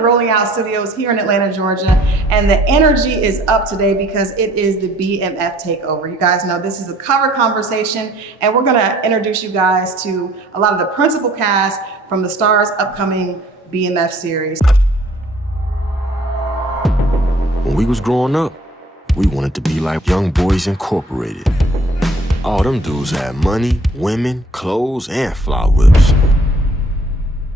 Rolling Out Studios here in Atlanta, Georgia, and the energy is up today because it is the BMF takeover. You guys know this is a cover conversation, and we're gonna introduce you guys to a lot of the principal cast from the Star's upcoming BMF series. When we was growing up, we wanted to be like Young Boys Incorporated. All them dudes had money, women, clothes, and fly whips.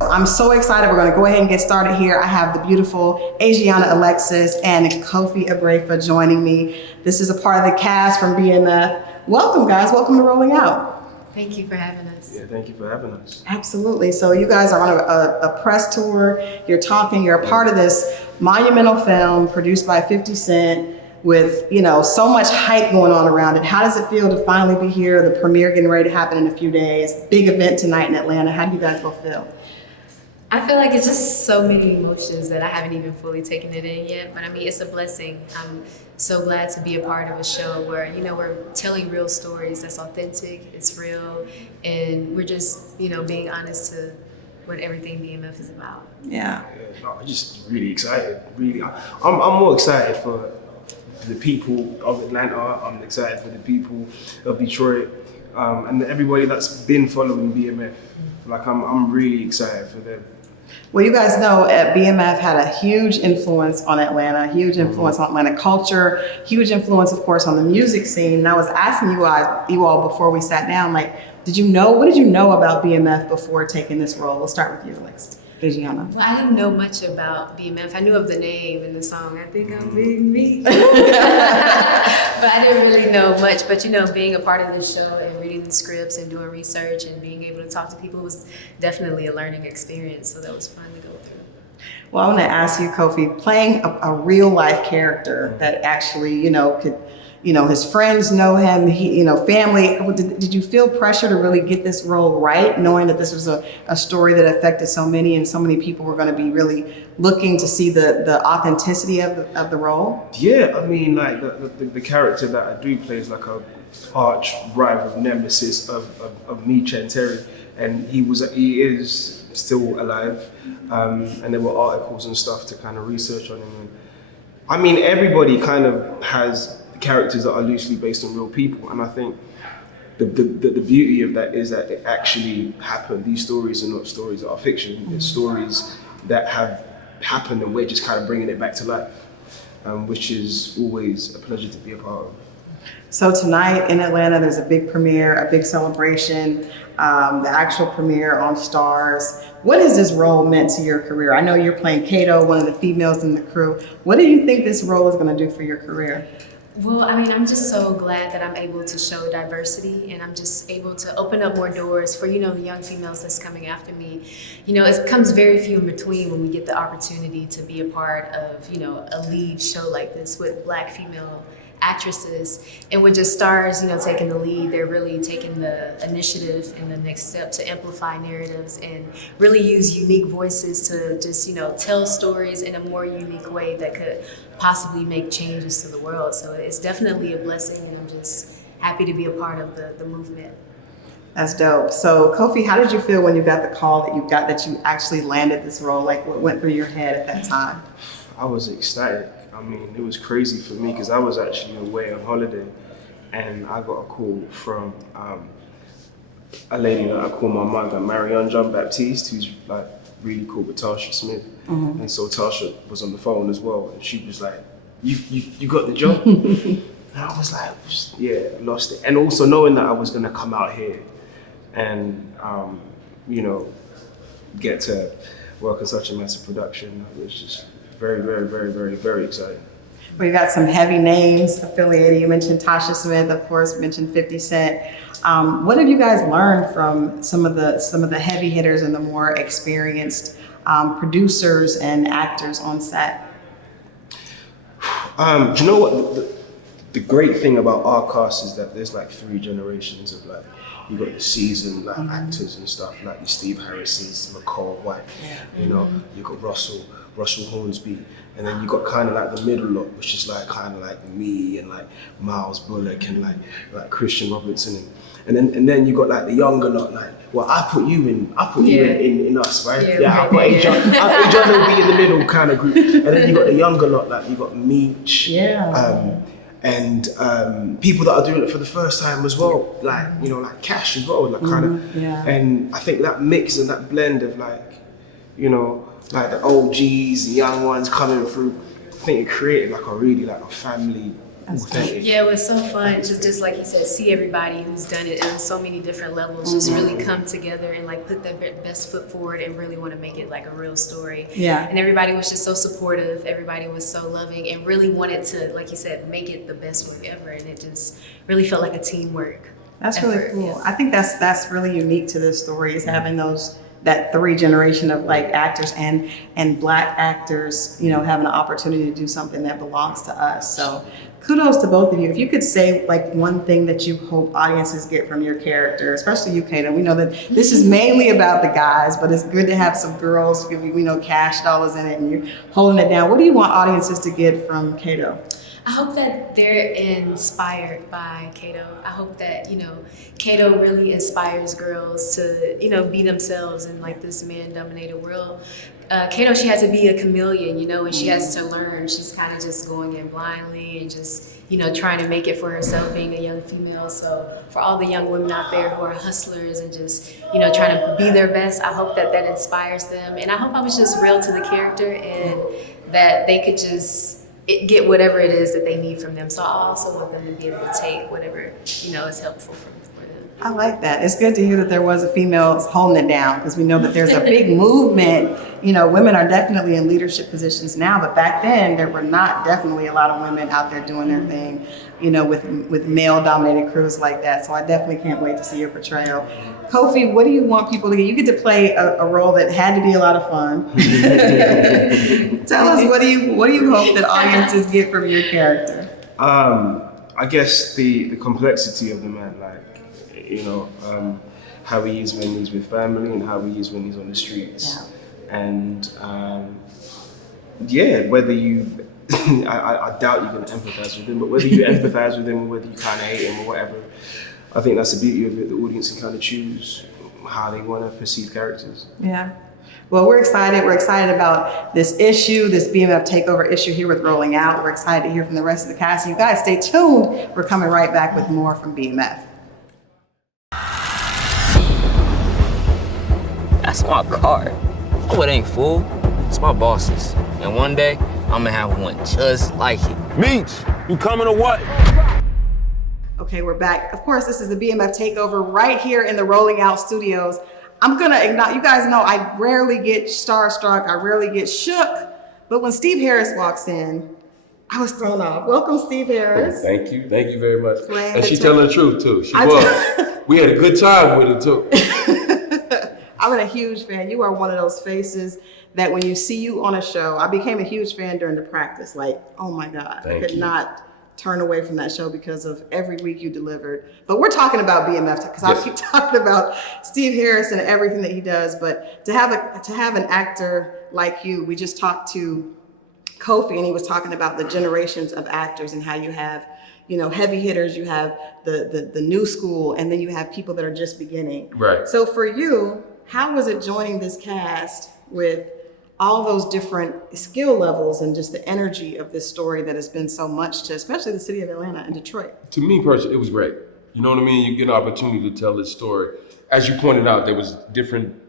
I'm so excited. We're going to go ahead and get started here. I have the beautiful Adriana Alexis and Kofi Abrefa joining me. This is a part of the cast from BMF. Welcome, guys. Welcome to Rolling Out. Thank you for having us. Yeah, thank you for having us. Absolutely. So you guys are on a press tour. You're talking. You're a part of this monumental film produced by 50 Cent with, you know, so much hype going on around it. How does it feel to finally be here? The premiere getting ready to happen in a few days. Big event tonight in Atlanta. How do you guys both feel? I feel like it's just so many emotions that I haven't even fully taken it in yet, but I mean, it's a blessing. I'm so glad to be a part of a show where, you know, we're telling real stories that's authentic, it's real, and we're just, you know, being honest to what everything BMF is about. Yeah. No, I'm just really excited. Really, I'm more excited for the people of Atlanta. I'm excited for the people of Detroit, and everybody that's been following BMF. Like, I'm really excited for them. Well, you guys know BMF had a huge influence on Atlanta, huge influence on Atlanta culture, huge influence, of course, on the music scene. And I was asking you all before we sat down, like, what did you know about BMF before taking this role? We'll start with you, Alex. Adriana. Well, I didn't know much about BMF. I knew of the name and the song, I Think I'm Big Me. But I didn't really know much. But, you know, being a part of this show and reading the scripts and doing research and being able to talk to people was definitely a learning experience. So that was fun to go through. Well, I want to ask you, Kofi, playing a real life character that actually, you know, could, you know, his friends know him, he, you know, family. Did you feel pressure to really get this role right, knowing that this was a story that affected so many and so many people were going to be really looking to see the authenticity of the role? Yeah, I mean, like the character that I do play is like a arch rival nemesis of Meech and Terry, and he is still alive, and there were articles and stuff to kind of research on him. And, I mean, everybody kind of has characters that are loosely based on real people, and I think the beauty of that is that it actually happened. These stories are not stories that are fiction. It's stories that have happened, and we're just kind of bringing it back to life, which is always a pleasure to be a part of. So tonight in Atlanta, there's a big premiere, a big celebration, the actual premiere on Stars. What has this role meant to your career? I know you're playing Kato, one of the females in the crew. What do you think this role is going to do for your career? Well, I mean, I'm just so glad that I'm able to show diversity, and I'm just able to open up more doors for, you know, the young females that's coming after me. You know, it comes very few in between when we get the opportunity to be a part of, you know, a lead show like this with Black female actresses, and with just stars, you know, taking the lead. They're really taking the initiative and the next step to amplify narratives and really use unique voices to just, you know, tell stories in a more unique way that could possibly make changes to the world. So it's definitely a blessing, and I'm just happy to be a part of the movement. That's dope. So Kofi, how did you feel when you got the call that you actually landed this role? Like, what went through your head at that time? I was ecstatic. I mean, it was crazy for me because I was actually away on holiday, and I got a call from a lady that I call my mother, Marianne John Baptiste, who's like really cool with Tasha Smith. Mm-hmm. And so Tasha was on the phone as well, and she was like, you got the job? And I was like, yeah, lost it. And also knowing that I was gonna come out here and, you know, get to work on such a massive production, it was just very, very, very, very, very exciting. Well, you got some heavy names affiliated. You mentioned Tasha Smith, of course, mentioned 50 Cent. What have you guys learned from some of the heavy hitters and the more experienced producers and actors on set? Do you know what? The great thing about our cast is that there's like 3 generations of like, you got the seasoned like actors and stuff, like your Steve Harris's, McCall White, you know, you got Russell Russell Hornsby, and then you got kind of like the middle lot, which is like kind of like me and like Miles Bullock and like Christian Robertson, and then you got like the younger lot, like, well, I put you in us, right? I put Adrian will be in the middle kind of group, and then you got the younger lot, like you got Meech, and people that are doing it for the first time as well, like, you know, like Cash as well, like kind of, and I think that mix and that blend of like, you know, like the OGs and young ones coming through, I think it created like a really like a family. Yeah, it was so fun to just like you said, see everybody who's done it on so many different levels just really come together and like put their best foot forward and really want to make it like a real story. Yeah. And everybody was just so supportive. Everybody was so loving and really wanted to, like you said, make it the best work ever. And it just really felt like a teamwork. That's really cool. Yeah. I think that's really unique to this story, is having that 3 generation of like actors and Black actors, you know, having an opportunity to do something that belongs to us. So kudos to both of you. If you could say like one thing that you hope audiences get from your character, especially you, Kato. We know that this is mainly about the guys, but it's good to have some girls, you know, Cash dollars in it and you're holding it down. What do you want audiences to get from Kato? I hope that they're inspired by Kato. I hope that, you know, Kato really inspires girls to, you know, be themselves in like this man-dominated world. Kato, she has to be a chameleon, you know, and she has to learn. She's kind of just going in blindly and just, you know, trying to make it for herself, being a young female. So for all the young women out there who are hustlers and just, you know, trying to be their best, I hope that inspires them. And I hope I was just real to the character and that they could just get whatever it is that they need from them. So I also want them to be able to take whatever, you know, is helpful for them. I like that. It's good to hear that there was a female holding it down, because we know that there's a big movement. You know, women are definitely in leadership positions now, but back then there were not definitely a lot of women out there doing their thing, you know, with male-dominated crews like that. So I definitely can't wait to see your portrayal. Kofi, what do you want people to get? You get to play a role that had to be a lot of fun. Tell us, what do you hope that audiences get from your character? I guess the complexity of the man, like, you know, how he is when he's with family and how he is when he's on the streets. Yeah. And whether you, I doubt you're going to empathize with him, but whether you empathize with him or whether you kind of hate him or whatever, I think that's the beauty of it. The audience can kind of choose how they want to perceive characters. Yeah. Well, we're excited. We're excited about this issue, this BMF takeover issue here with Rolling Out. We're excited to hear from the rest of the cast. You guys stay tuned. We're coming right back with more from BMF. That's my car. Oh, it ain't, fool. It's my boss's. And one day, I'm gonna have one just like it. Meech, you coming or what? Okay, we're back. Of course, this is the BMF takeover right here in the Rolling Out studios. I'm gonna acknowledge, you guys know I rarely get starstruck, I rarely get shook, but when Steve Harris walks in, I was thrown off. Welcome, Steve Harris. Thank you very much. And she's telling the truth too. She was. We had a good time with it too. I'm a huge fan. You are one of those faces that when you see you on a show, I became a huge fan during the practice. Like, oh my God, I could not turn away from that show because of every week you delivered. But we're talking about BMF because I keep talking about Steve Harris and everything that he does. But to have an actor like you, we just talked to Kofi and he was talking about the generations of actors and how you have, you know, heavy hitters, you have the new school, and then you have people that are just beginning. Right. So for you, how was it joining this cast with all those different skill levels and just the energy of this story that has been so much to, especially the city of Atlanta and Detroit? To me personally, it was great. You know what I mean? You get an opportunity to tell this story. As you pointed out, there was different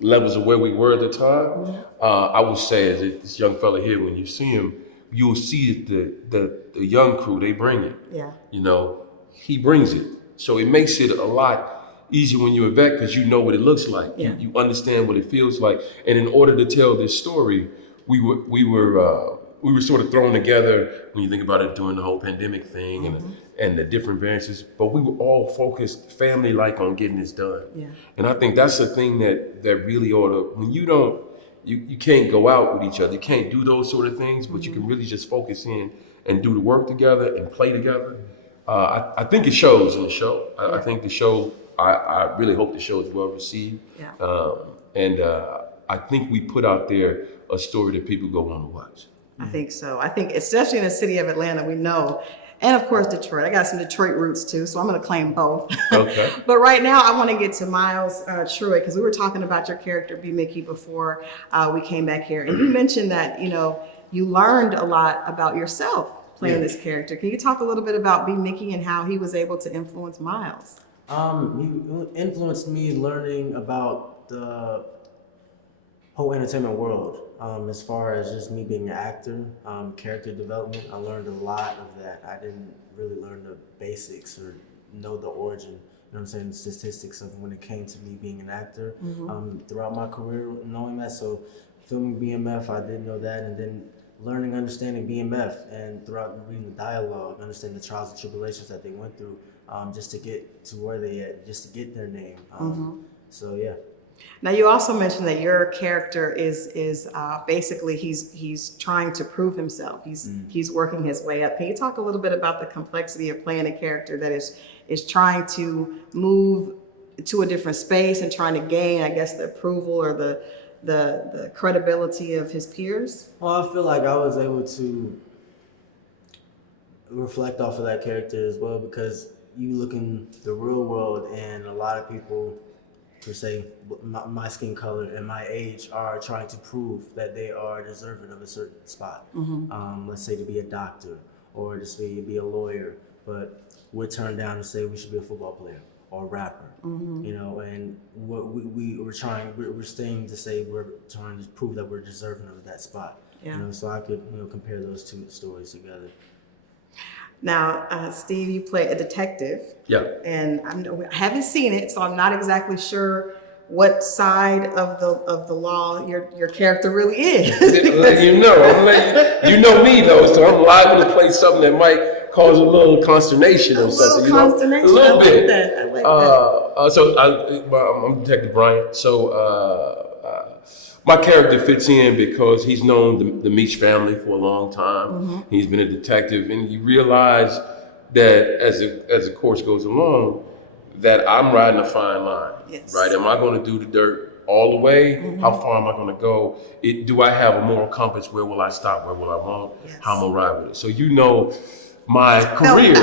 levels of where we were at the time. I would say, as this young fella here, when you see him, you'll see the young crew, they bring it. Yeah. You know, he brings it. So it makes it a lot easier when you're a vet because you know what it looks like. Yeah. You understand what it feels like. And in order to tell this story, we were sort of thrown together when you think about it during the whole pandemic thing and the different variances, but we were all focused family-like on getting this done. Yeah. And I think that's the thing that really ought to, when you don't, you can't go out with each other, you can't do those sort of things, but you can really just focus in and do the work together and play together. I think it shows in the show. I think the show, I really hope the show is well received. Yeah. And I think we put out there a story that people go on to watch. I think so. I think especially in the city of Atlanta, we know, and of course Detroit. I got some Detroit roots too, so I'm going to claim both. Okay. But right now, I want to get to Miles Truitt, because we were talking about your character B. Mickey before we came back here, and you mentioned that you learned a lot about yourself playing this character. Can you talk a little bit about B. Mickey and how he was able to influence Miles? You influenced me learning about the whole entertainment world. As far as just me being an actor, character development, I learned a lot of that. I didn't really learn the basics or know the origin, you know what I'm saying, the statistics of when it came to me being an actor throughout my career, knowing that. So filming BMF, I didn't know that, and then understanding BMF, and throughout reading the dialogue, understanding the trials and tribulations that they went through, just to get to where they at, just to get their name. So yeah. Now, you also mentioned that your character is basically he's trying to prove himself. He's working his way up. Can you talk a little bit about the complexity of playing a character that is trying to move to a different space and trying to gain, I guess, the approval or the credibility of his peers? Well, I feel like I was able to reflect off of that character as well, because you look in the real world and a lot of people, per se, my skin color and my age, are trying to prove that they are deserving of a certain spot. Let's say to be a doctor or to be a lawyer, but we're turned down to say we should be a football player or a rapper, and what we're staying to say we're trying to prove that we're deserving of that spot. So I could compare those two stories together. Now, Steve, you play a detective. Yeah. And I haven't seen it, so I'm not exactly sure what side of the law your character really is. I'm letting you know me though, so I'm liable to play something that might cause a little consternation or something. Consternation. A little bit. I like that. So I'm Detective Bryant. So my character fits in because he's known the Meech family for a long time. He's been a detective, and you realize that as the course goes along, that I'm riding a fine line. Yes. Right? Am I going to do the dirt all the way? How far am I going to go? Do I have a moral compass? Where will I stop? Where will I won't? Yes. How am I ride with it? So my career,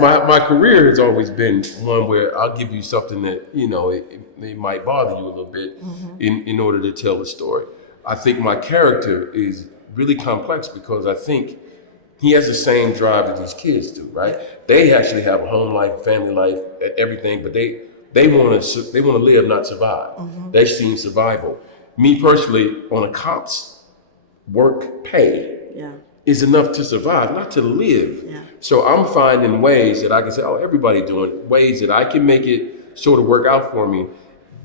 my career has always been one where I'll give you something that it might bother you a little bit in order to tell the story. I think my character is really complex because I think he has the same drive that these kids do. Right? They actually have a home life, family life, everything, but they want to live, not survive. They've seen survival. Me personally, on a cop's work pay. Is enough to survive, not to live. So I'm finding ways that I can say, everybody doing it, ways that I can make it sort of work out for me,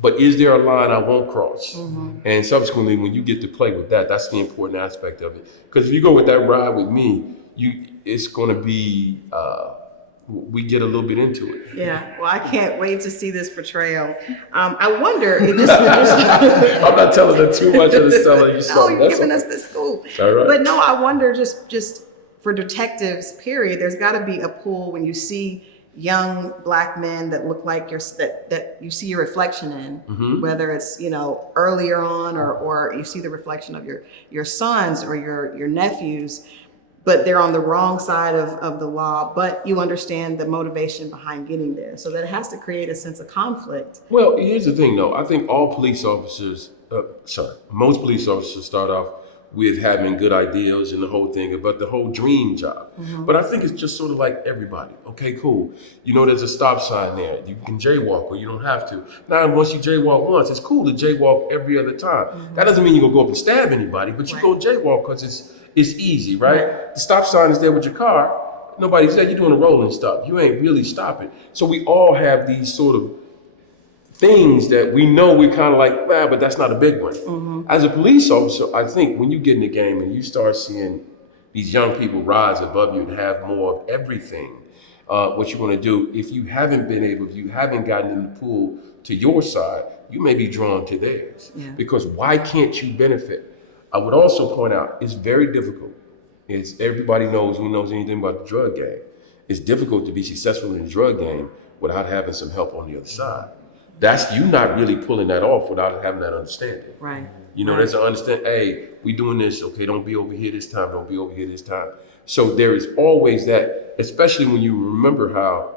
but is there a line I won't cross? And subsequently, when you get to play with that, that's the important aspect of it. Because if you go with that ride with me, it's gonna be, we get a little bit into it. Yeah, well, I can't wait to see this portrayal. I wonder. I'm not telling them too much of the stuff that you saw. No, you're giving us the scoop. All right. But no, I wonder just for detectives, period, there's got to be a pool when you see young Black men that look like that you see your reflection in, whether it's earlier on or you see the reflection of your sons or your nephews. But they're on the wrong side of the law, but you understand the motivation behind getting there. So that has to create a sense of conflict. Well, here's the thing though. I think most police officers start off with having good ideals and the whole thing about the whole dream job. But I think it's just sort of like everybody. Okay, cool. There's a stop sign there. You can jaywalk or you don't have to. Now, once you jaywalk once, it's cool to jaywalk every other time. That doesn't mean you're gonna go up and stab anybody, but you go jaywalk because it's easy, right? The stop sign is there with your car. Nobody said you're doing a rolling stop. You ain't really stopping. So we all have these sort of things that we know we're kind of like, but that's not a big one. As a police officer, I think when you get in the game and you start seeing these young people rise above you and have more of everything, what you want to do, if you haven't gotten in the pool to your side, you may be drawn to theirs. Because why can't you benefit? I would also point out, it's very difficult. Everybody knows who knows anything about the drug game. It's difficult to be successful in the drug game without having some help on the other side. That's you not really pulling that off without having that understanding. Right. You know, there's an understanding, hey, we doing this, okay, don't be over here this time, don't be over here this time. So there is always that, especially when you remember how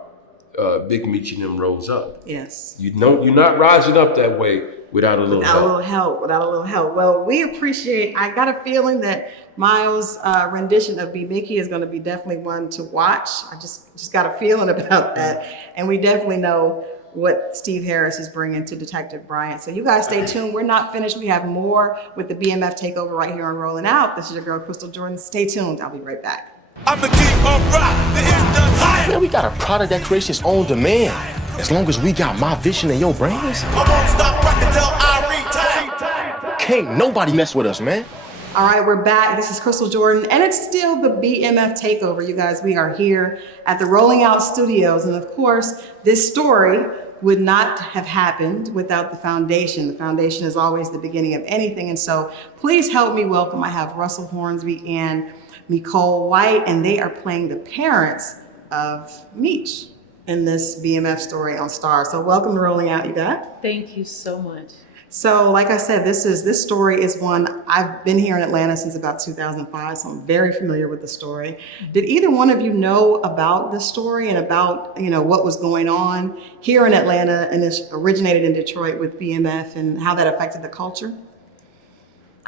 Big Meech and them rose up. Yes. You know, you're not rising up that way without a little help. Without a little help. Well, we appreciate, I got a feeling that Miles' rendition of B. Mickey is going to be definitely one to watch. I just got a feeling about that. And we definitely know what Steve Harris is bringing to Detective Bryant. So you guys stay tuned. We're not finished. We have more with the BMF takeover right here on Rolling Out. This is your girl, Crystal Jordan. Stay tuned. I'll be right back. I'm the king of rock, the hit Man, we got a product that creates its own demand. As long as we got my vision and your brains, I won't stop rocking till I retire. can't nobody mess with us, man. All right, we're back. This is Crystal Jordan, and it's still the BMF takeover. You guys, we are here at the Rolling Out Studios. And of course, this story would not have happened without the foundation. The foundation is always the beginning of anything. And so please help me welcome. I have Russell Hornsby and Nicole White, and they are playing the parents of Meech in this BMF story on Star. So welcome to Rolling Out, you guys. Thank you so much. So like I said, this story is one, I've been here in Atlanta since about 2005, so I'm very familiar with the story. Did either one of you know about this story and about, what was going on here in Atlanta, and it originated in Detroit with BMF and how that affected the culture?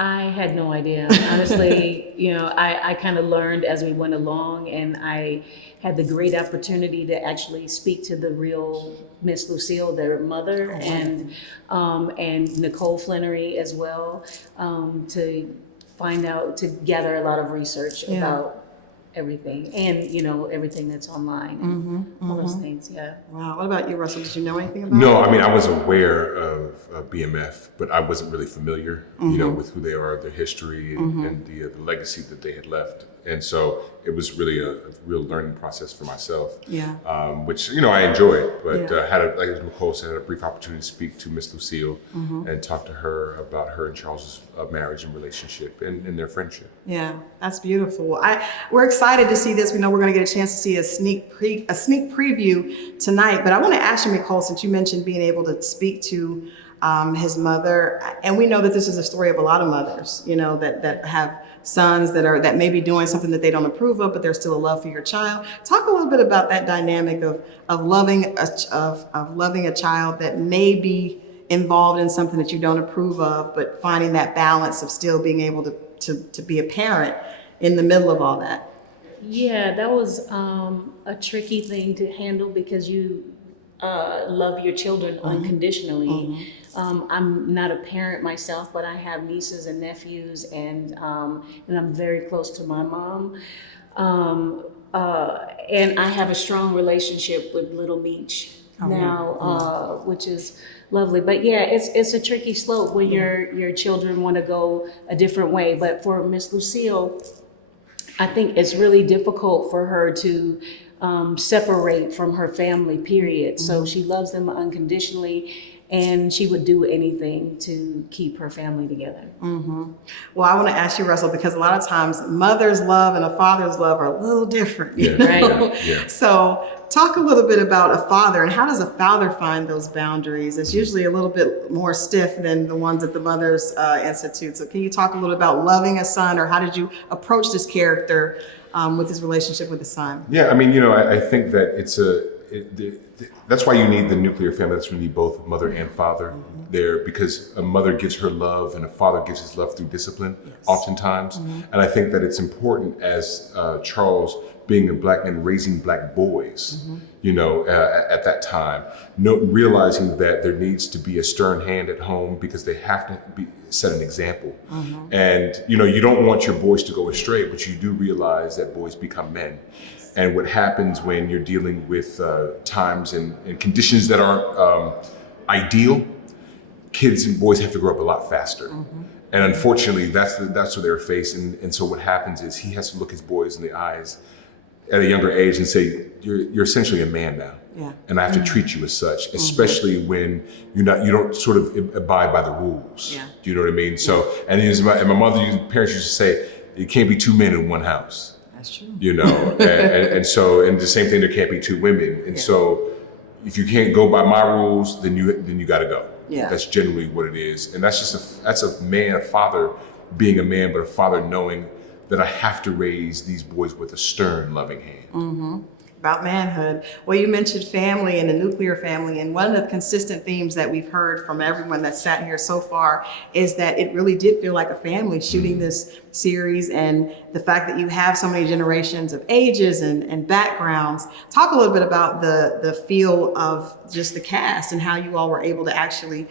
I had no idea. Honestly, I kind of learned as we went along, and I had the great opportunity to actually speak to the real Miss Lucille, their mother, and Nicole Flannery as well, to find out, to gather a lot of research about everything, and everything that's online, all those things. Yeah. Wow. What about you, Russell? Did you know anything about it? No, I mean, I was aware of BMF, but I wasn't really familiar, with who they are, their history, and the legacy that they had left. And so it was really a real learning process for myself. Yeah. Which I enjoyed, but like as Nicole said, I had a brief opportunity to speak to Miss Lucille and talk to her about her and Charles's marriage and relationship and their friendship. Yeah, that's beautiful. We're excited to see this. We know we're going to get a chance to see a sneak preview tonight. But I want to ask you, Nicole, since you mentioned being able to speak to his mother, and we know that this is a story of a lot of mothers, that have sons that may be doing something that they don't approve of, but there's still a love for your child. Talk a little bit about that dynamic of loving a child that may be involved in something that you don't approve of, but finding that balance of still being able to be a parent in the middle of all that. Yeah, that was a tricky thing to handle because you love your children unconditionally. I'm not a parent myself, but I have nieces and nephews, and I'm very close to my mom. And I have a strong relationship with little Meech now, which is lovely. But yeah, it's a tricky slope when your children want to go a different way. But for Miss Lucille, I think it's really difficult for her to separate from her family, period. So she loves them unconditionally, and she would do anything to keep her family together. Well, I want to ask you, Russell, because a lot of times mother's love and a father's love are a little different. Right? Yeah. So talk a little bit about a father, and how does a father find those boundaries? It's usually a little bit more stiff than the ones that the mothers institute. So can you talk a little about loving a son, or how did you approach this character with his relationship with the son? Yeah, I mean, I think that that's why you need the nuclear family. That's when you need both mother and father there, because a mother gives her love and a father gives his love through discipline, oftentimes. And I think that it's important as Charles, being a black man, raising black boys, at that time, realizing that there needs to be a stern hand at home because they have to set an example. And, you don't want your boys to go astray, but you do realize that boys become men. And what happens when you're dealing with times and conditions that aren't ideal, kids and boys have to grow up a lot faster. And unfortunately, that's what they're facing. And so what happens is he has to look his boys in the eyes at a younger age and say, you're essentially a man now. Yeah. And I have to treat you as such, especially when you don't sort of abide by the rules. Yeah. Do you know what I mean? So, and my mother, parents used to say, it can't be two men in one house. That's true. And so, and the same thing, there can't be two women. And so if you can't go by my rules, then you got to go. Yeah. That's generally what it is, and that's just that's a man, a father being a man, but a father knowing that I have to raise these boys with a stern, loving hand. About manhood. Well, you mentioned family and the nuclear family, and one of the consistent themes that we've heard from everyone that's sat here so far is that it really did feel like a family shooting this series, and the fact that you have so many generations of ages and backgrounds. Talk a little bit about the feel of just the cast and how you all were able to actually,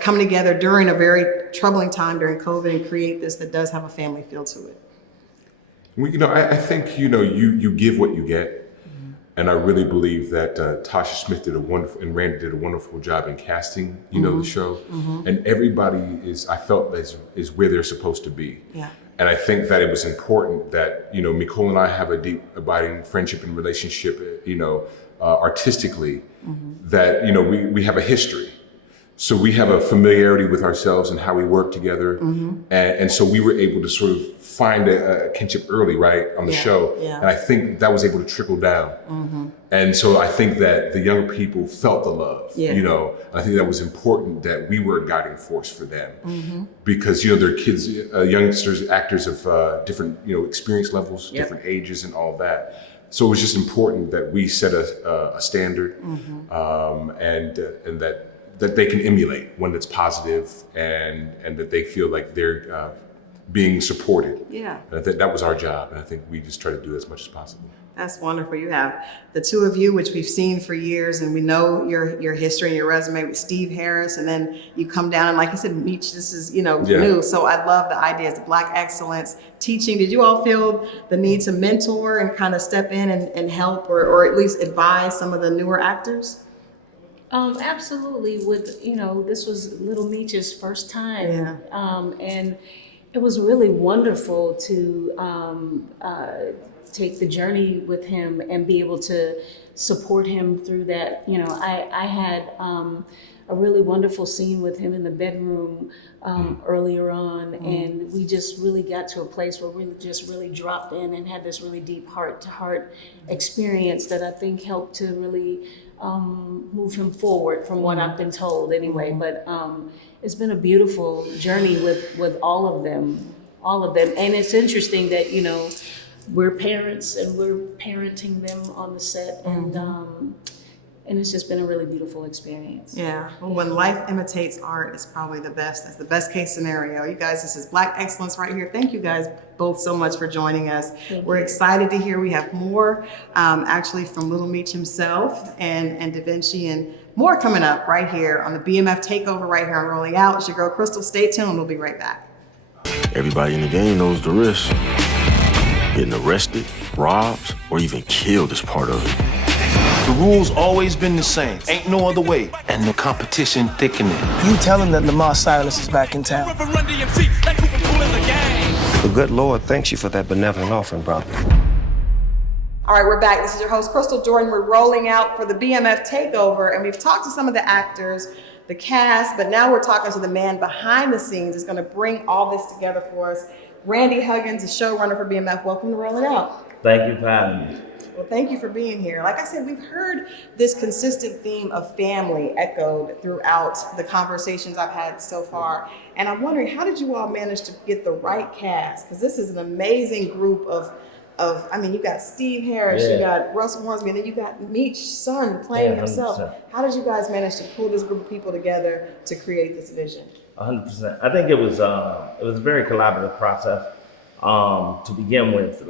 come together during a very troubling time during COVID and create this that does have a family feel to it. Well, I think, you give what you get. And I really believe that Tasha Smith and Randy did a wonderful job in casting, the show. And everybody I felt is where they're supposed to be. Yeah. And I think that it was important that, Nicole and I have a deep, abiding friendship and relationship, artistically, that, we have a history. So we have a familiarity with ourselves and how we work together. And so we were able to sort of find a kinship early, right, on the show. Yeah. And I think that was able to trickle down. And so I think that the younger people felt the love, and I think that was important that we were a guiding force for them. Because, they're kids, youngsters, actors of different, experience levels, different ages and all that. So it was just important that we set a standard and that they can emulate when it's positive and that they feel like they're being supported. Yeah. And that was our job, and I think we just try to do as much as possible. That's wonderful. You have the two of you, which we've seen for years, and we know your history and your resume with Steve Harris, and then you come down and, like you said, Meech, this is new. So I love the ideas, the Black excellence, teaching. Did you all feel the need to mentor and kind of step in and help or at least advise some of the newer actors? Absolutely. This was little Meech's first time, and it was really wonderful to take the journey with him and be able to support him through that. I had a really wonderful scene with him in the bedroom earlier on, and we just really got to a place where we just really dropped in and had this really deep heart-to-heart experience that I think helped to really move him forward from what I've been told anyway. But it's been a beautiful journey with all of them. And it's interesting that, we're parents and we're parenting them on the set, and it's just been a really beautiful experience. Yeah. Well, when life imitates art, it's probably the best. That's the best case scenario. You guys, this is Black excellence right here. Thank you guys both so much for joining us. We're excited to hear. We have more actually from Little Meech himself and Da Vinci, and more coming up right here on the BMF Takeover right here on Rolling Out. It's your girl Crystal. Stay tuned. We'll be right back. Everybody in the game knows the risk. Getting arrested, robbed, or even killed is part of it. The rules always been the same. Ain't no other way. And the competition thickening. You tell him that Lamar Silas is back in town. The good Lord thanks you for that benevolent offering, brother. All right, we're back. This is your host, Crystal Jordan. We're rolling out for the BMF Takeover, and we've talked to some of the actors, the cast, but now we're talking to the man behind the scenes who's going to bring all this together for us. Randy Huggins, the showrunner for BMF. Welcome to Rolling Out. Thank you for having me. Well, thank you for being here. Like I said, we've heard this consistent theme of family echoed throughout the conversations I've had so far. And I'm wondering, how did you all manage to get the right cast? Because this is an amazing group of you got Steve Harris, you got Russell Hornsby, and then you got Meech's son playing himself. 100%. How did you guys manage to pull this group of people together to create this vision? 100%. I think it was a very collaborative process to begin with.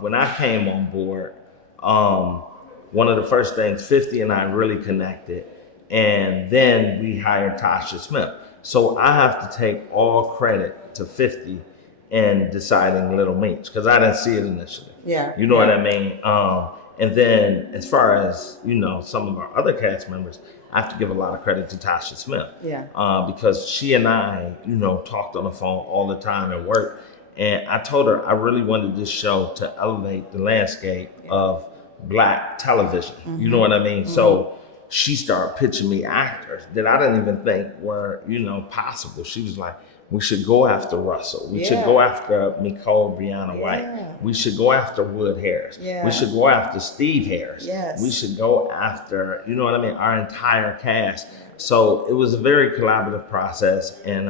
When I came on board, one of the first things, 50 and I really connected, and then we hired Tasha Smith. So I have to take all credit to 50 in deciding Little Meech, because I didn't see it initially. Yeah. You know what I mean? And then as far as, some of our other cast members, I have to give a lot of credit to Tasha Smith. Yeah. Because she and I, talked on the phone all the time at work. And I told her I really wanted this show to elevate the landscape of Black television. You know what I mean? So she started pitching me actors that I didn't even think were, possible. She was like, We should go after Russell. We should go after Nicole Brianna White. We should go after Wood Harris. We should go after Steve Harris. We should go after, you know what I mean, our entire cast. So it was a very collaborative process. And,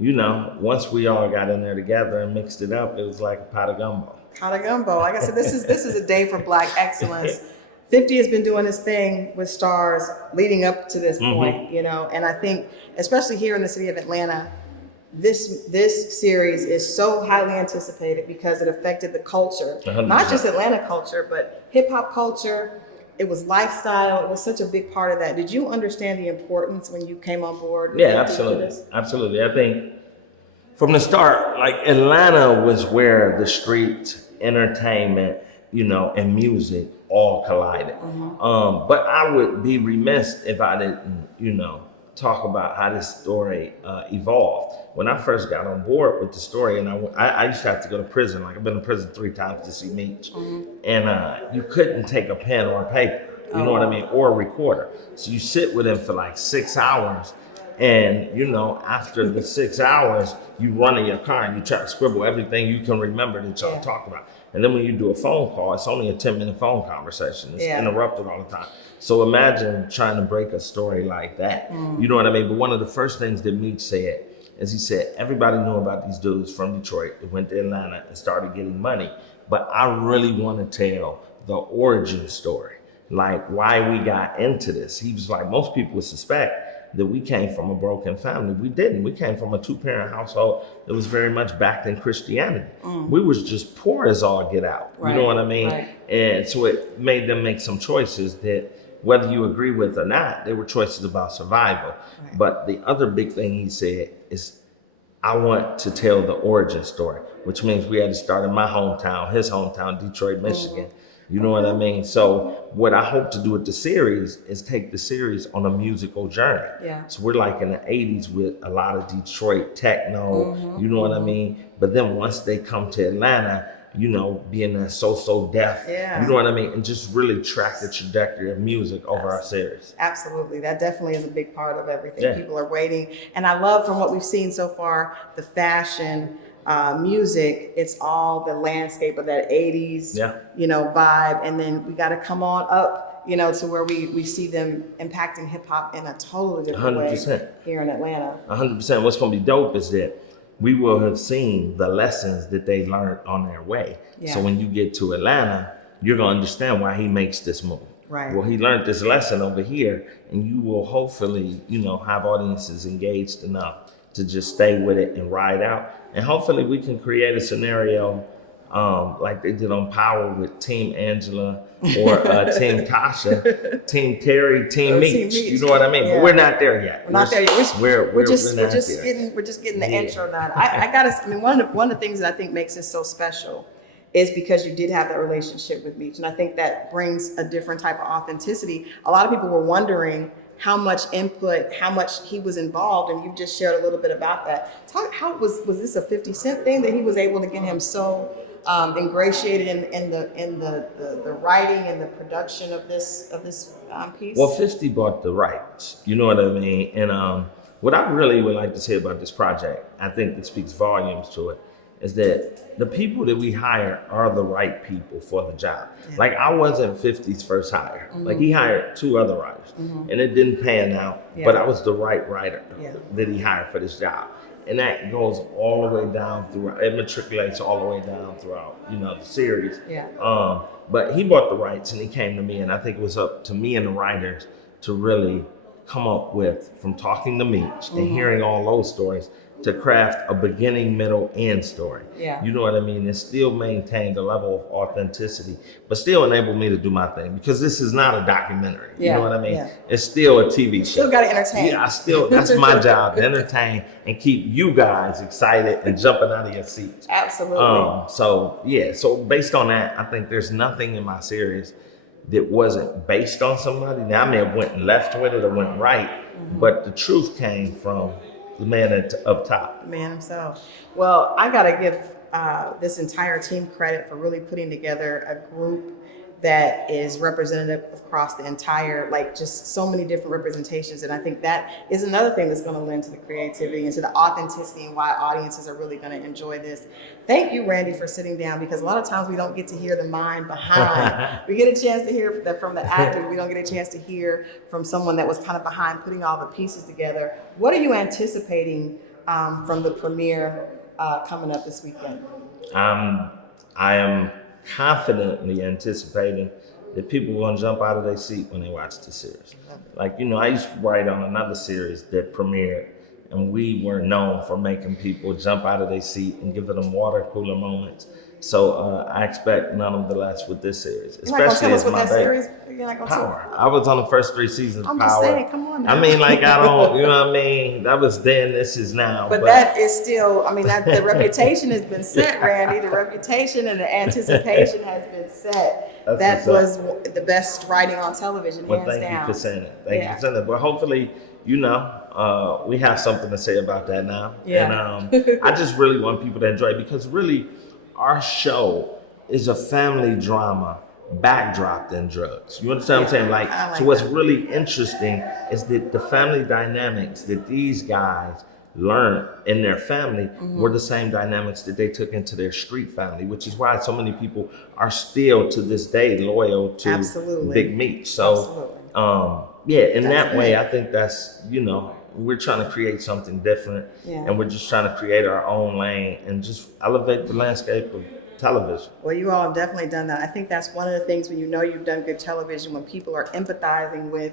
you know, once we all got in there together and mixed it up, it was like a pot of gumbo. Pot of gumbo. Like I said, this is a day for Black excellence. 50 has been doing this thing with stars leading up to this point, you know, and I think, especially here in the city of Atlanta, this series is so highly anticipated because it affected the culture, 100%. Not just Atlanta culture, but hip hop culture. It was lifestyle. It was such a big part of that. Did you understand the importance when you came on board? Yeah, absolutely. Absolutely. I think from the start, like Atlanta was where the street entertainment, you know, and music all collided. But I would be remiss if I didn't, you know, talk about how this story evolved. When I first got on board with the story, and I used to have to go to prison. Like I've been in prison 3 times to see Meech, and you couldn't take a pen or a paper, you know what I mean, or a recorder. So you sit with him for like 6 hours, and you know, after the 6 hours, you run in your car and you try to scribble everything you can remember that y'all talked about. And then when you do a phone call, it's only a 10-minute phone conversation. It's interrupted all the time. So imagine trying to break a story like that. You know what I mean? But one of the first things that Meech said is he said, everybody knew about these dudes from Detroit that went to Atlanta and started getting money. But I really want to tell the origin story, like why we got into this. He was like, most people would suspect that we came from a broken family. We didn't. We came from a 2-parent household that was very much backed in Christianity. We was just poor as all get out. You know what I mean? And so it made them make some choices that whether you agree with or not, they were choices about survival. But the other big thing he said is, I want to tell the origin story, which means we had to start in my hometown, his hometown, Detroit, Michigan. You know what I mean? So what I hope to do with the series is take the series on a musical journey. So we're like in the 80s with a lot of Detroit techno, you know what I mean? But then once they come to Atlanta, you know, being a so deaf, you know what I mean? And just really track the trajectory of music over our series. Absolutely. That definitely is a big part of everything. People are waiting. And I love from what we've seen so far, the fashion, music, it's all the landscape of that 80s, you know, vibe. And then we got to come on up, you know, to where we see them impacting hip hop in a totally different 100%. way here in Atlanta. 100%. What's going to be dope is that we will have seen the lessons that they learned on their way. So when you get to Atlanta, you're going to understand why he makes this move. Well, he learned this lesson over here, and you will hopefully, you know, have audiences engaged enough to just stay with it and ride out. And hopefully we can create a scenario like they did on Power with Team Angela or Team Tasha, Team Terry, Team Meech. You know what I mean? But we're not there yet. We're not there yet. We're just getting the intro done. I mean, one of the things that I think makes this so special is because you did have that relationship with Meech. And I think that brings a different type of authenticity. A lot of people were wondering how much input, how much he was involved, and you've just shared a little bit about that. How was this a 50 Cent thing that he was able to get him so ingratiated in the writing and the production of this piece? Well, 50 bought the rights, you know what I mean? And what I really would like to say about this project, I think that speaks volumes to it, is that the people that we hire are the right people for the job. Like I wasn't 50's first hire. Like he hired 2 other writers and it didn't pan out, but I was the right writer that he hired for this job. And that goes all the way down through, it matriculates all the way down throughout, you know, the series. But he bought the rights and he came to me, and I think it was up to me and the writers to really come up with, from talking to Meech and hearing all those stories, to craft a beginning, middle, end story. You know what I mean? And still maintain the level of authenticity, but still enable me to do my thing, because this is not a documentary. You know what I mean? It's still a TV show. Still gotta entertain. That's my job, to entertain and keep you guys excited and jumping out of your seats. Absolutely. So based on that, I think there's nothing in my series that wasn't based on somebody. Now I may have went left with it or went right, but the truth came from the man up top. The man himself. Well, I gotta give this entire team credit for really putting together a group that is representative across the entire, like just so many different representations. And I think that is another thing that's going to lend to the creativity and to the authenticity and why audiences are really going to enjoy this. Thank you, Randy, for sitting down, because a lot of times we don't get to hear the mind behind. We get a chance to hear that from the actor. We don't get a chance to hear from someone that was kind of behind putting all the pieces together. What are you anticipating from the premiere coming up this weekend? I am confidently anticipating that people are going to jump out of their seat when they watch the series. Like, you know, I used to write on another series that premiered, and we were known for making people jump out of their seat and giving them water cooler moments. So I expect none of the less with this series. You're not gonna tell us what that series? You're not gonna Power. I was on the first 3 seasons of I'm Power. just saying, come on now. I mean, like, I don't, you know what I mean? That was then, this is now. But that is still, I mean, the reputation has been set, Randy. The reputation and the anticipation has been set. That was the best writing on television, hands down. Thank you for saying it. Thank you for saying it. But hopefully, you know, we have something to say about that now. Yeah. And I just really want people to enjoy it, because really, our show is a family drama backdropped in drugs. You understand what I'm saying? Like so what's really interesting is that the family dynamics that these guys learned in their family were the same dynamics that they took into their street family, which is why so many people are still to this day loyal to Big Meech. So yeah, in that way, I think that's, you know, we're trying to create something different, and we're just trying to create our own lane and just elevate the landscape of television. Well, you all have definitely done that. I think that's one of the things when you know you've done good television, when people are empathizing with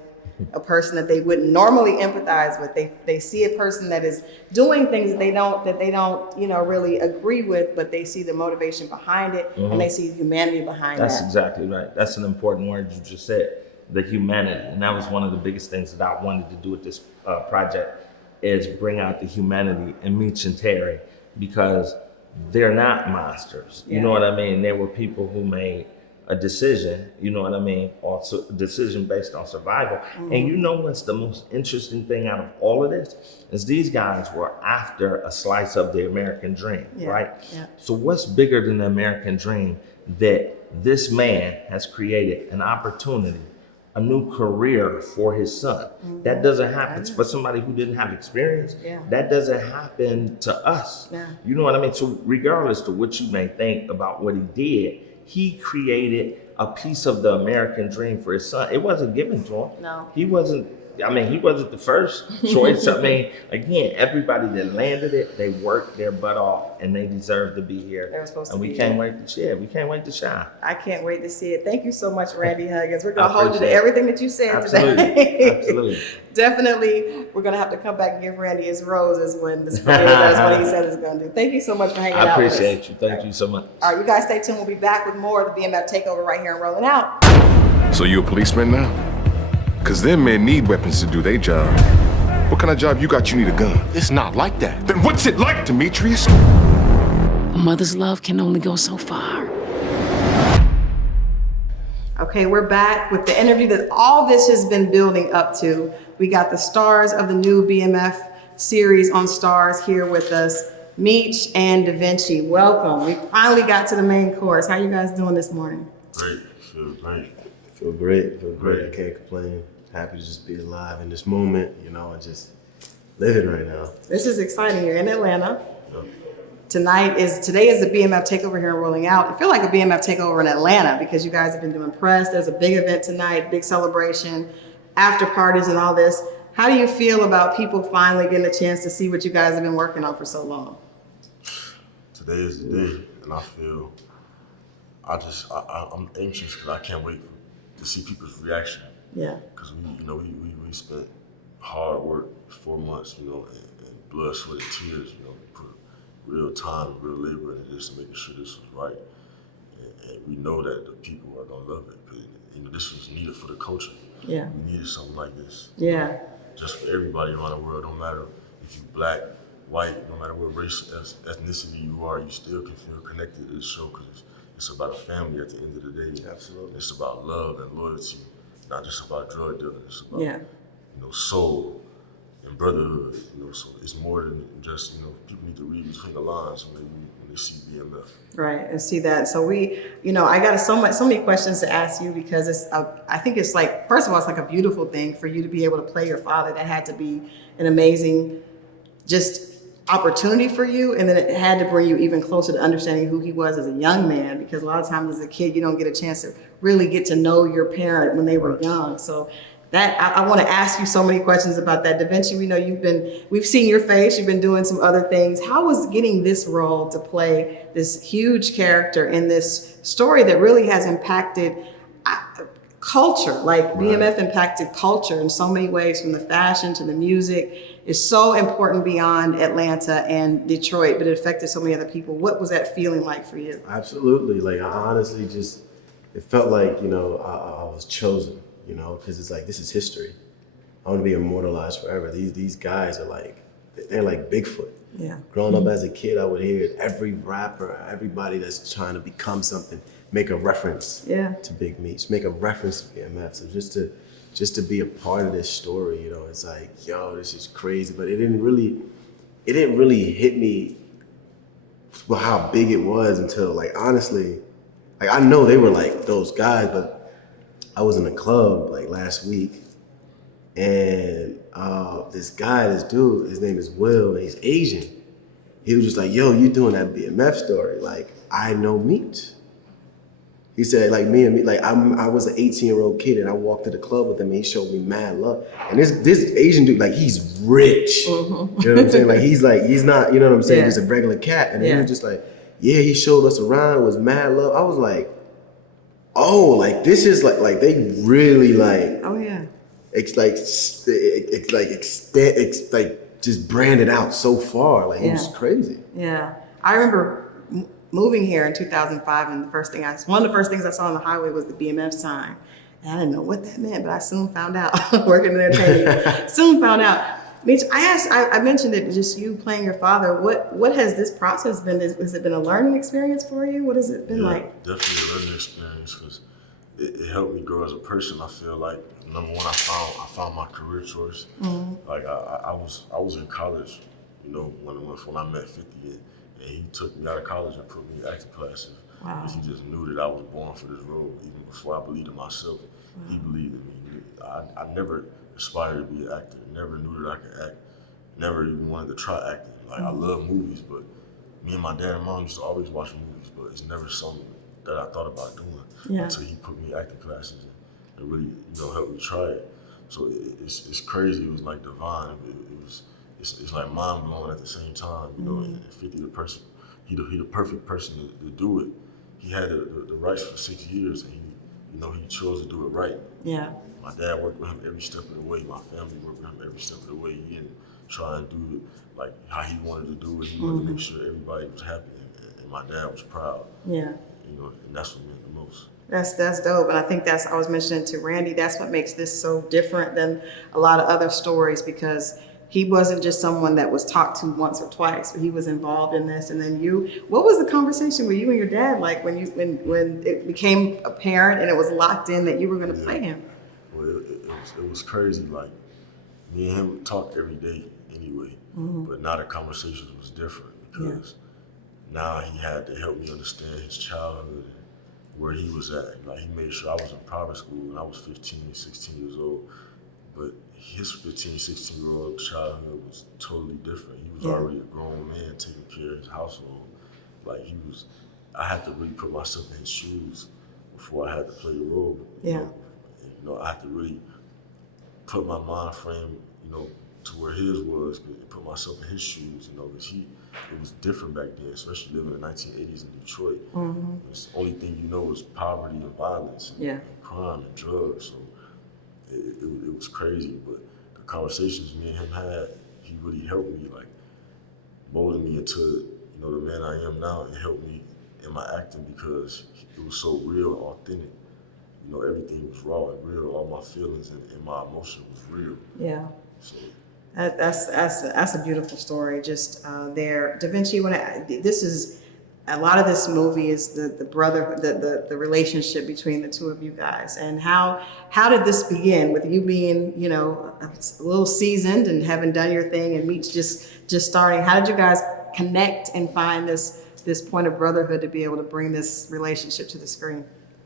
a person that they wouldn't normally empathize with. They see a person that is doing things that they don't, you know, really agree with, but they see the motivation behind it, and they see humanity behind That's that. exactly right. That's an important word you just said. The humanity, and that was one of the biggest things that I wanted to do with this project, is bring out the humanity in Meech and Terry, because they're not monsters. You know what I mean? They were people who made a decision, you know what I mean, also a decision based on survival. And you know what's the most interesting thing out of all of this is these guys were after a slice of the American dream, right? So what's bigger than the American dream that this man has created an opportunity, a new career for his son? That doesn't happen for somebody who didn't have experience. That doesn't happen to us. You know what I mean? So regardless to what you may think about what he did, he created a piece of the American dream for his son. It wasn't given to him. No. He wasn't the first choice. I mean, again, everybody that landed it, they worked their butt off, and they deserve to be here. They were supposed to and be we can't here. wait to share. We can't wait to shine. I can't wait to see it. Thank you so much, Randy Huggins. We're going to hold you to everything that you said today. Absolutely. Definitely, we're going to have to come back and give Randy his roses when this premiere does what he said he's going to do. Thank you so much for hanging out with us. I appreciate you. Thank you so much. All right, you guys stay tuned. We'll be back with more of the BMF Takeover right here and Rolling Out. So you a policeman now? Because them men need weapons to do their job. What kind of job you got you need a gun? It's not like that. Then what's it like, Demetrius? A mother's love can only go so far. Okay, we're back with the interview that all this has been building up to. We got the stars of the new BMF series on Stars here with us, Meech and Da Vinci. Welcome. We finally got to the main course. How you guys doing this morning? Great. Feel great. Feel great. Feel great. I can't complain. Happy to just be alive in this moment, you know, and just living right now. This is exciting. You're in Atlanta. Today is the BMF takeover here in Rolling Out. I feel like a BMF takeover in Atlanta because you guys have been doing press. There's a big event tonight, big celebration, after parties and all this. How do you feel about people finally getting a chance to see what you guys have been working on for so long? Today is the day, and I feel I'm anxious because I can't wait to see people's reaction. Yeah. Because we spent hard work, 4 months, you know, and blood, sweat, and tears, you know, put real time, real labor into this, making sure this was right. And we know that the people are gonna love it. But, you know, this was needed for the culture. Yeah. We needed something like this. Yeah. Just for everybody around the world, no matter if you're black, white, no matter what race, ethnicity you are, you still can feel connected to this show because it's about a family at the end of the day. Absolutely. It's about love and loyalty, not just about drug dealing. It's about yeah. soul, and Brotherhood. You know, so it's more than just, you know, people need to read between the lines when they see BMF. Right, and see that. So I got so many questions to ask you because I think it's like, first of all, it's like a beautiful thing for you to be able to play your father. That had to be an amazing, just opportunity for you, and then it had to bring you even closer to understanding who he was as a young man, because a lot of times as a kid you don't get a chance to really get to know your parent when they were young. So that I want to ask you so many questions about that. Da Vinci, we know we've seen your face, you've been doing some other things. How was getting this role to play this huge character in this story that really has impacted culture, like BMF impacted culture in so many ways, from the fashion to the music? Is so important beyond Atlanta and Detroit, but it affected so many other people. What was that feeling like for you? Absolutely. Like, I honestly it felt like, I was chosen, because it's like, this is history. I want to be immortalized forever. These guys are they're like Bigfoot. Yeah. Growing up as a kid, I would hear every rapper, everybody that's trying to become something, make a reference to Big Meech, make a reference to BMF. So just to be a part of this story, it's like, yo, this is crazy. But it didn't really hit me with how big it was until, like, honestly, like, I know they were like those guys, but I was in a club like last week, and this dude, his name is Will, and he's Asian. He was just like, yo, you doing that BMF story? Like, I know Meech. He said, like, I was an 18-year-old kid, and I walked to the club with him, and he showed me mad love. And this Asian dude, like, he's rich. You know what I'm saying? Like, he's not, you know what I'm saying, just a regular cat. And he was just like, he showed us around, it was mad love. I was like, oh, like, this is like they really like, oh yeah, it's just branded out so far. Like, it was crazy. Yeah, I remember moving here in 2005, and one of the first things I saw on the highway was the BMF sign. And I didn't know what that meant, but I soon found out, working in entertainment, soon found out. Meech, I mentioned it, just you playing your father. What has this process been? Has it been a learning experience for you? What has it been like? Definitely a learning experience, because it helped me grow as a person. I feel like, number one, I found my career choice. Like, I was in college, when I met 50, and he took me out of college and put me in acting classes. Wow. Because he just knew that I was born for this role. Even before I believed in myself, he believed in me. I never aspired to be an actor. Never knew that I could act. Never even wanted to try acting. Like, I love movies, but me and my dad and mom used to always watch movies, but it's never something that I thought about doing until he put me in acting classes and really, helped me try it. So it's crazy. It was like divine. It's like mind blowing at the same time. And 50, the person, he the perfect person to do it. He had the rights for 6 years, and he chose to do it right. Yeah. My dad worked with him every step of the way. My family worked with him every step of the way. He didn't try and do it like how he wanted to do it. He wanted to make sure everybody was happy, and my dad was proud. Yeah. And that's what meant the most. That's dope. And I think I was mentioning to Randy, that's what makes this so different than a lot of other stories, because he wasn't just someone that was talked to once or twice, but he was involved in this. And then what was the conversation with you and your dad like when it became apparent and it was locked in that you were going to play him? Well, it was crazy. Like, me and him talk every day anyway, but now the conversations was different, because now he had to help me understand his childhood and where he was at. Like, he made sure I was in private school when I was 15, 16 years old, but his 15, 16-year-old childhood was totally different. He was already a grown man taking care of his household. Like, I had to really put myself in his shoes before I had to play the role. I had to really put my mind frame, to where his was, and put myself in his shoes, because it was different back then, especially living in the 1980s in Detroit. The only thing was poverty and violence and crime and drugs. So it was crazy, but the conversations me and him had, he really helped me, like, molded me into, the man I am now, and helped me in my acting, because it was so real, authentic. Everything was raw and real. All my feelings and my emotion was real. Yeah. So that's a beautiful story. Just there, Da Vinci. This is a lot of this movie is the brotherhood, the relationship between the two of you guys, and how did this begin with you being a little seasoned and having done your thing, and Meech just starting. How did you guys connect and find this point of brotherhood to be able to bring this relationship to the screen?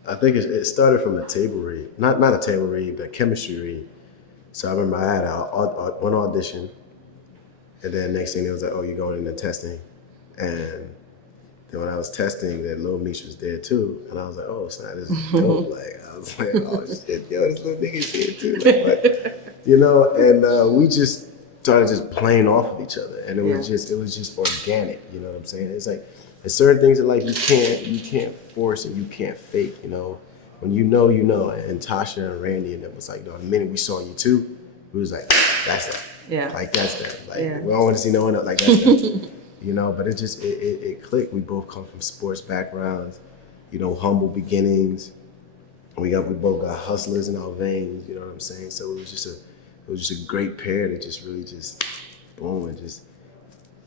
I think it started from a table read, not a table read, but a chemistry read. So I remember I had one audition, and then next thing it was like, oh, you're going into testing, and then when I was testing, that little Meech was there too, and I was like, oh, son, this is dope. Like I was like, oh shit, yo, this little nigga's here too, like, what? You know, and we just started just playing off of each other, and it was just organic. You know what I'm saying? It's like there's certain things that like you can't force and you can't fake. You know, when you know, and Tasha and Randy, and it was like, you know, the minute we saw you two, we was like, that's that. Yeah. Like that's that. Like we don't want to see no one else. Like that's that. You know, but it clicked. We both come from sports backgrounds, you know, humble beginnings. We both got hustlers in our veins. You know what I'm saying? So it was just a great pair to just really just boom and just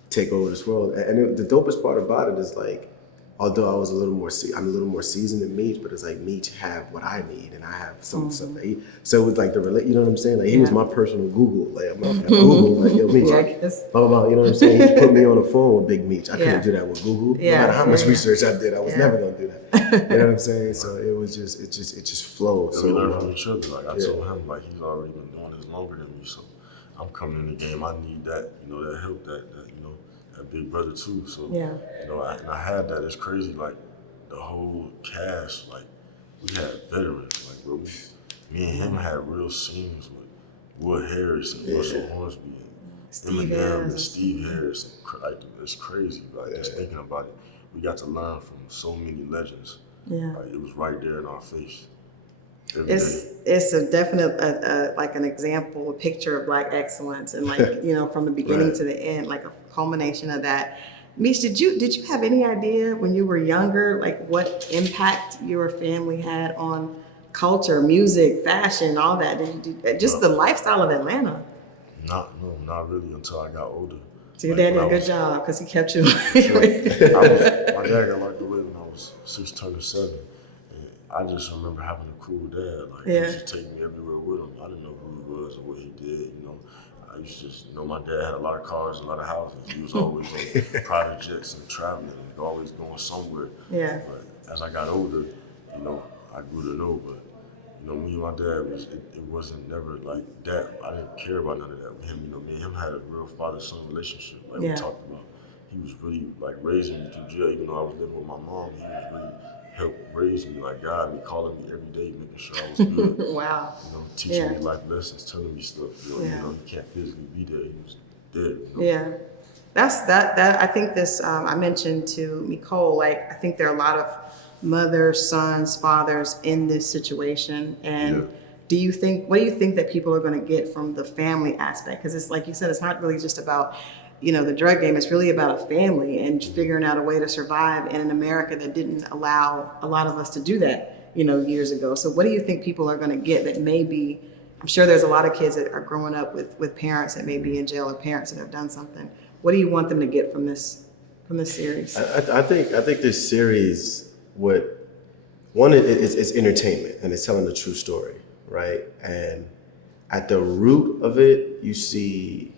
take over this world. And the dopest part about it is like, although I'm a little more seasoned than Meech, but it's like Meech have what I need, and I have some stuff that he. So it was like you know what I'm saying? Like he was my personal Google. Like I'm not Google, like yo Meech, blah blah blah. You know what I'm saying? He put me on the phone with Big Meech. I couldn't do that with Google. No matter how much research I did, I was never gonna do that. You know what I'm saying? So it just flowed. So we learn from each other. Like I told him, like he's already been doing this longer than me, so I'm coming in the game. I need that, you know, that help, that you know, that big brother too. So you know, I had that. It's crazy. Like the whole cast, like we had veterans. Like bro, me and him had real scenes with Wood Harris and Russell Hornsby and Eminem and Steve Harris. And, like it's crazy. Like just thinking about it, we got to learn from so many legends. Yeah, like, it was right there in our face. It's a definite like an example, a picture of Black excellence, and like you know from the beginning to the end, like a culmination of that. Meech, did you have any idea when you were younger, like what impact your family had on culture, music, fashion, all that? Just the lifestyle of Atlanta? Not really until I got older. So your dad did a good job because he kept you. My dad got locked away when I was 6 turning 7. I just remember having a cool dad. Like he used to take me everywhere with him. I didn't know who he was or what he did. You know, I used to just know my dad had a lot of cars, a lot of houses. He was always on private jets and traveling, and always going somewhere. Yeah. But as I got older, you know, I grew to know. But you know, me and my dad it wasn't never like that. I didn't care about none of that with him. You know, me and him had a real father-son relationship. Like we talked about, he was really like raising me through jail. Even though I was living with my mom, he was really helped raise me, like guide me, calling me every day, making sure I was good. Wow. You know, teaching me life lessons, telling me stuff. You know, he can't physically be there. He was dead. You know? Yeah. That's that I think this I mentioned to Nicole, like I think there are a lot of mothers, sons, fathers in this situation. And what do you think that people are going to get from the family aspect? Because it's like you said, it's not really just about you know, the drug game. It's really about a family and figuring out a way to survive in an America that didn't allow a lot of us to do that, you know, years ago. So what do you think people are going to get that maybe, I'm sure there's a lot of kids that are growing up with parents that may be in jail or parents that have done something. What do you want them to get from this series? I think this series, it's entertainment and it's telling the true story, right? And at the root of it, you see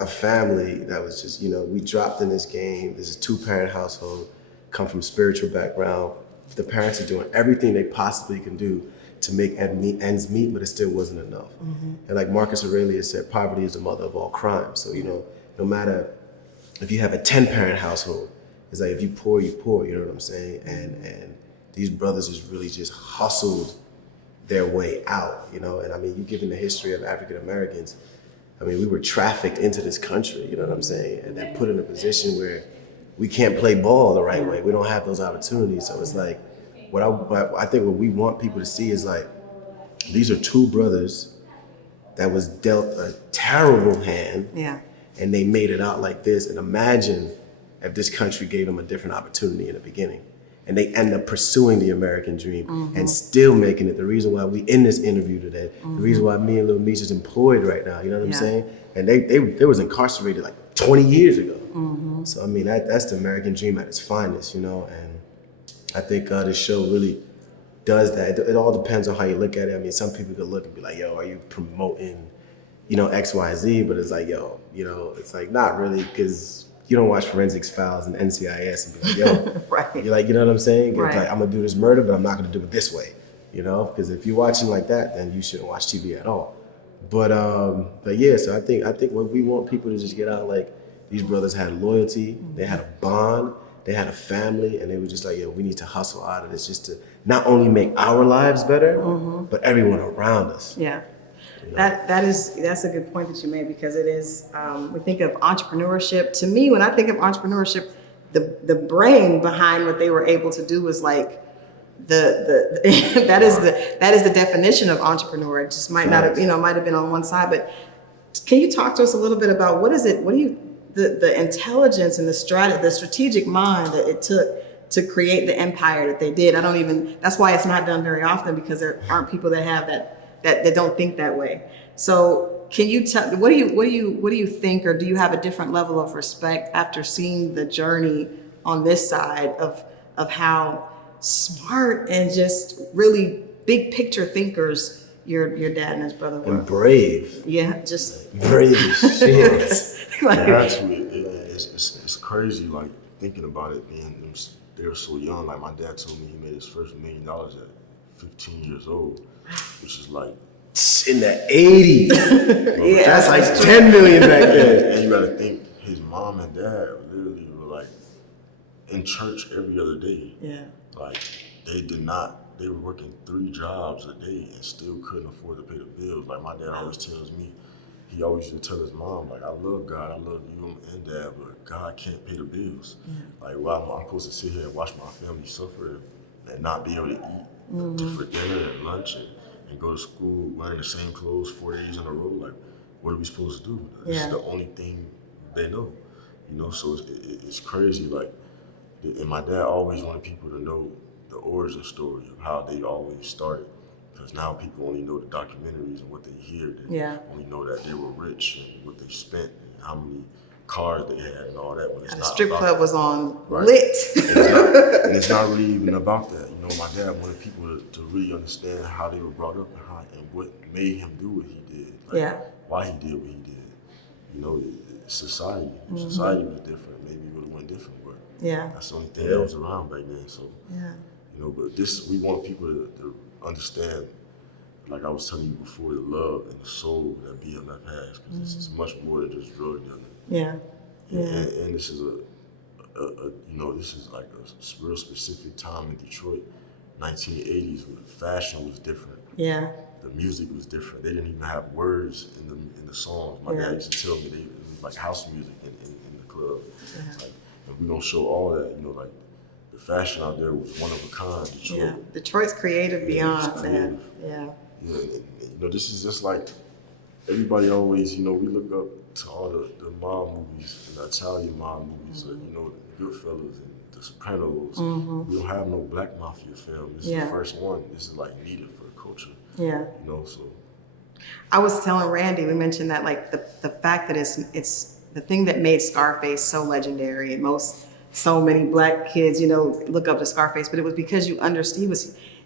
a family that was just, you know, we dropped in this game. This is a 2-parent household, come from spiritual background. The parents are doing everything they possibly can do to make ends meet, but it still wasn't enough. Mm-hmm. And like Marcus Aurelius said, poverty is the mother of all crime. So, you know, no matter if you have a 10-parent household, it's like if you poor, you poor, you know what I'm saying? And these brothers just really just hustled their way out, you know? And I mean, you given the history of African Americans, I mean, we were trafficked into this country, you know what I'm saying? And then put in a position where we can't play ball the right way. We don't have those opportunities. So it's like, I think what we want people to see is like, these are 2 brothers that was dealt a terrible hand, and they made it out like this. And imagine if this country gave them a different opportunity in the beginning. And they end up pursuing the American dream and still making it. The reason why we in this interview today, the reason why me and Lil Meech is employed right now, you know what I'm saying? And they was incarcerated like 20 years ago. So I mean, that's the American dream at its finest, you know? And I think this show really does that. It all depends on how you look at it. I mean, some people could look and be like, yo, are you promoting, X, Y, Z? But it's like, yo, it's like, not really, because you don't watch Forensics Files and NCIS and be like, yo, Right. you're like, you know what I'm saying? Right. It's like, I'm gonna do this murder, but I'm not gonna do it this way, Because if you're watching like that, then you shouldn't watch TV at all. But yeah, so I think what we want people to just get out, like, these brothers had loyalty, they had a bond, they had a family, and they were just like, yo, we need to hustle out of this just to not only make our lives better, but everyone around us. Yeah. That's a good point that you made, because it is, we think of entrepreneurship. To me, when I think of entrepreneurship, the brain behind what they were able to do was like the that is the definition of entrepreneur. It just might not have, might have been on one side, but can you talk to us a little bit about the intelligence and the strategic mind that it took to create the empire that they did? That's why it's not done very often, because there aren't people that have that don't think that way. So can you tell, what do you think, or do you have a different level of respect after seeing the journey on this side of how smart and just really big picture thinkers your dad and his brother were? And brave. Yeah, just brave as shit. It's crazy, like, thinking about it, being they were so young. Like, my dad told me he made his first $1 million at 15 years old, which is like in the 80s. Yeah, that's like 10 million back then. And you gotta think, his mom and dad literally were like in church every other day. Yeah. Like, they were working 3 jobs a day and still couldn't afford to pay the bills. Like, my dad always tells me, he always used to tell his mom, like, I love God, I love you and dad, but God can't pay the bills. Like, well, I'm supposed to sit here and watch my family suffer and not be able to eat for dinner and lunch and go to school wearing the same clothes 4 days in a row. Like, what are we supposed to do? This is the only thing they know, so it's crazy. Like, and my dad always wanted people to know the origin story of how they always started. Because now people only know the documentaries and what they hear. They only know that they were rich and what they spent and how many cars they had and all that. When it's and not the strip club was on right. lit. And it's not really even about that. My dad wanted people to really understand how they were brought up and what made him do what he did. Like, why he did what he did. Society. If society was different, maybe it would have went different. But that's the only thing that was around back then. So, but we want people to understand, like I was telling you before, the love and the soul that BMF has, because it's much more than just drug dealing. And this is this is like a real specific time in Detroit. 1980s, when fashion was different. The music was different. They didn't even have words in the songs. My dad used to tell me it was like house music in the club. Like, and we don't show all that. Like, the fashion out there was one of a kind. Detroit. Detroit's creative beyond that. This is just like everybody always. We look up to all the mob movies, the Italian mob movies, the Goodfellas and the Sopranos. We don't have no black mafia film. This is the first one. This is like needed for the culture. So I was telling Randy, we mentioned that, like, the fact that it's the thing that made Scarface so legendary, and so many black kids, look up to Scarface, but it was because you understood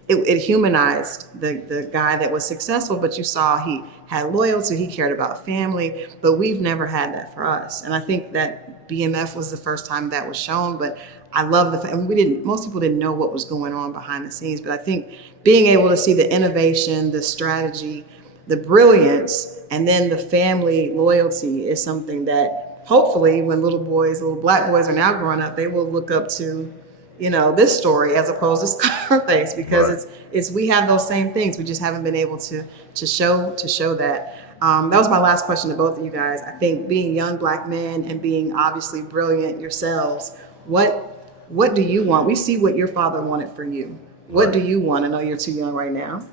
it humanized the guy that was successful, but you saw he had loyalty, he cared about family, but we've never had that for us. And I think that BMF was the first time that was shown, but I love the fact, and most people didn't know what was going on behind the scenes, but I think being able to see the innovation, the strategy, the brilliance, and then the family loyalty is something that hopefully when little black boys are now growing up, they will look up to, this story as opposed to Scarface, because we have those same things. We just haven't been able to show that. That was my last question to both of you guys. I think being young black men and being obviously brilliant yourselves, what do you want? We see what your father wanted for you. What do you want? I know you're too young right now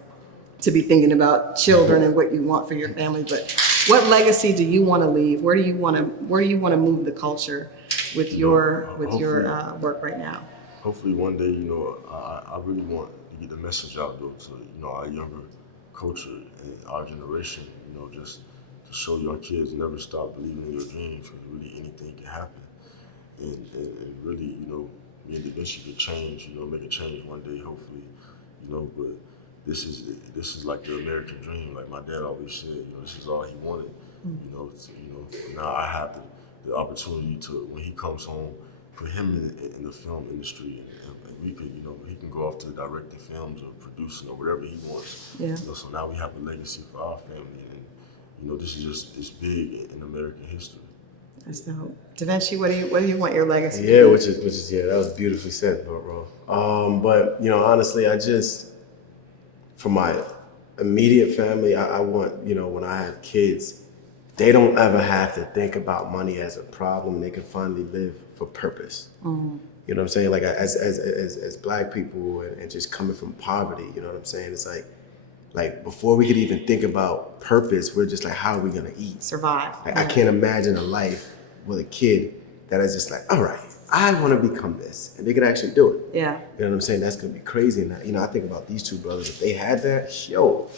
to be thinking about children and what you want for your family, but what legacy do you want to leave? Where do you want to move the culture with your work right now? Hopefully one day, I really want to get the message out though to our younger culture and our generation. Just to show young kids never stop believing in your dreams, because really anything can happen, and really, me and Da Vinci could change, make a change one day, hopefully, you know. But this is like the American dream. Like my dad always said, you know, this is all he wanted. You know, now I have the opportunity to, when he comes home, put him in the film industry, and we could, you know, he can go off to directing films or producing or whatever he wants. Yeah. You know, so now we have a legacy for our family, and you know, this is just it's big in American history. That's dope. Da Vinci, what do you want your legacy? Yeah, which is that was beautifully said, bro. But you know, honestly, I just, for my immediate family, I want, you know, when I have kids, they don't ever have to think about money as a problem. They can finally live for purpose. Mm-hmm. You know what I'm saying? Like as Black people and just coming from poverty, you know what I'm saying? It's like before we could even think about purpose, we're just like, how are we gonna eat? Survive. Like, I can't imagine a life with a kid that is just like, all right, I want to become this, and they could actually do it. Yeah. You know what I'm saying? That's gonna be crazy. And you know, I think about these two brothers. If they had that, yo,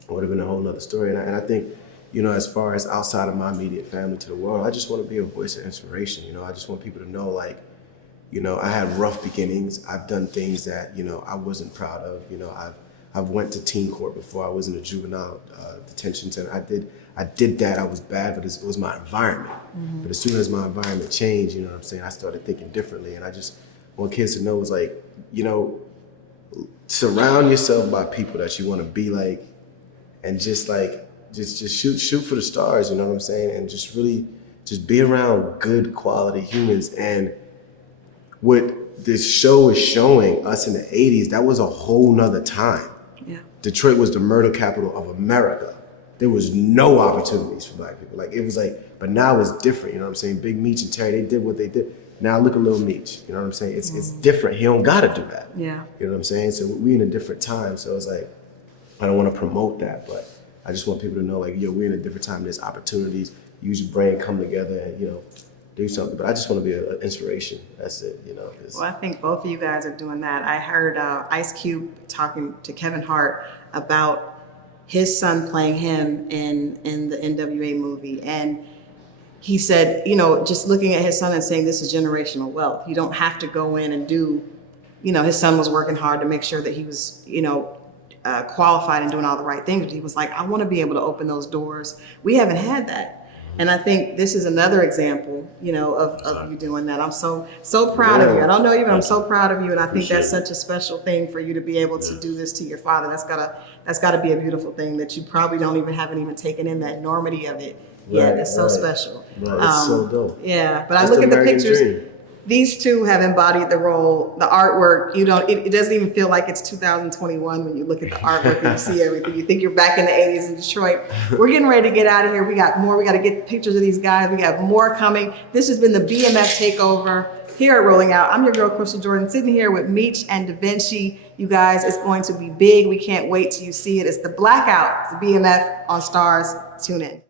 it would have been a whole nother story. And I think, you know, as far as outside of my immediate family to the world, I just want to be a voice of inspiration. You know, I just want people to know, like, you know, I had rough beginnings. I've done things that, you know, I wasn't proud of. You know, I've went to teen court before. I was in a juvenile detention center. I did that. I was bad, but it was my environment. Mm-hmm. But as soon as my environment changed, you know what I'm saying, I started thinking differently. And I just want kids to know, is like, you know, surround yourself by people that you want to be like, and just like, just shoot for the stars, you know what I'm saying? And just really, just be around good quality humans. And what this show is showing us in the 80s, that was a whole nother time. Yeah. Detroit was the murder capital of America. There was no opportunities for Black people. Like, it was like, but now it's different, you know what I'm saying? Big Meech and Terry, they did what they did. Now look at Lil Meech, you know what I'm saying? It's different. He don't gotta do that. Yeah. You know what I'm saying? So we in a different time. So it's like, I don't want to promote that, but I just want people to know, like, yo, we're in a different time. There's opportunities. Use your brain, come together, and, you know, do something. But I just want to be an inspiration. That's it, you know. Well, I think both of you guys are doing that. I heard Ice Cube talking to Kevin Hart about his son playing him in the NWA movie. And he said, you know, just looking at his son and saying, this is generational wealth. You don't have to go in and do, you know, his son was working hard to make sure that he was, you know, qualified and doing all the right things. But he was like, I want to be able to open those doors. We haven't had that. And I think this is another example, you know, of you doing that. I'm so proud of you. I don't know you, but I'm so proud of you. And I think that's such a special thing for you to be able to do this to your father. That's gotta be a beautiful thing that you probably haven't even taken in that enormity of it yet. It's so special. Right. It's so dope. Yeah, but That's I look at the American pictures. dream. These two have embodied the role, the artwork. It doesn't even feel like it's 2021 when you look at the artwork and you see everything. You think you're back in the 80s in Detroit. We're getting ready to get out of here. We got more. We got to get pictures of these guys. We got more coming. This has been the BMF Takeover here at Rolling Out. I'm your girl, Crystal Jordan, sitting here with Meech and Da Vinci. You guys, it's going to be big. We can't wait till you see it. It's the Blackout, the BMF on Stars. Tune in.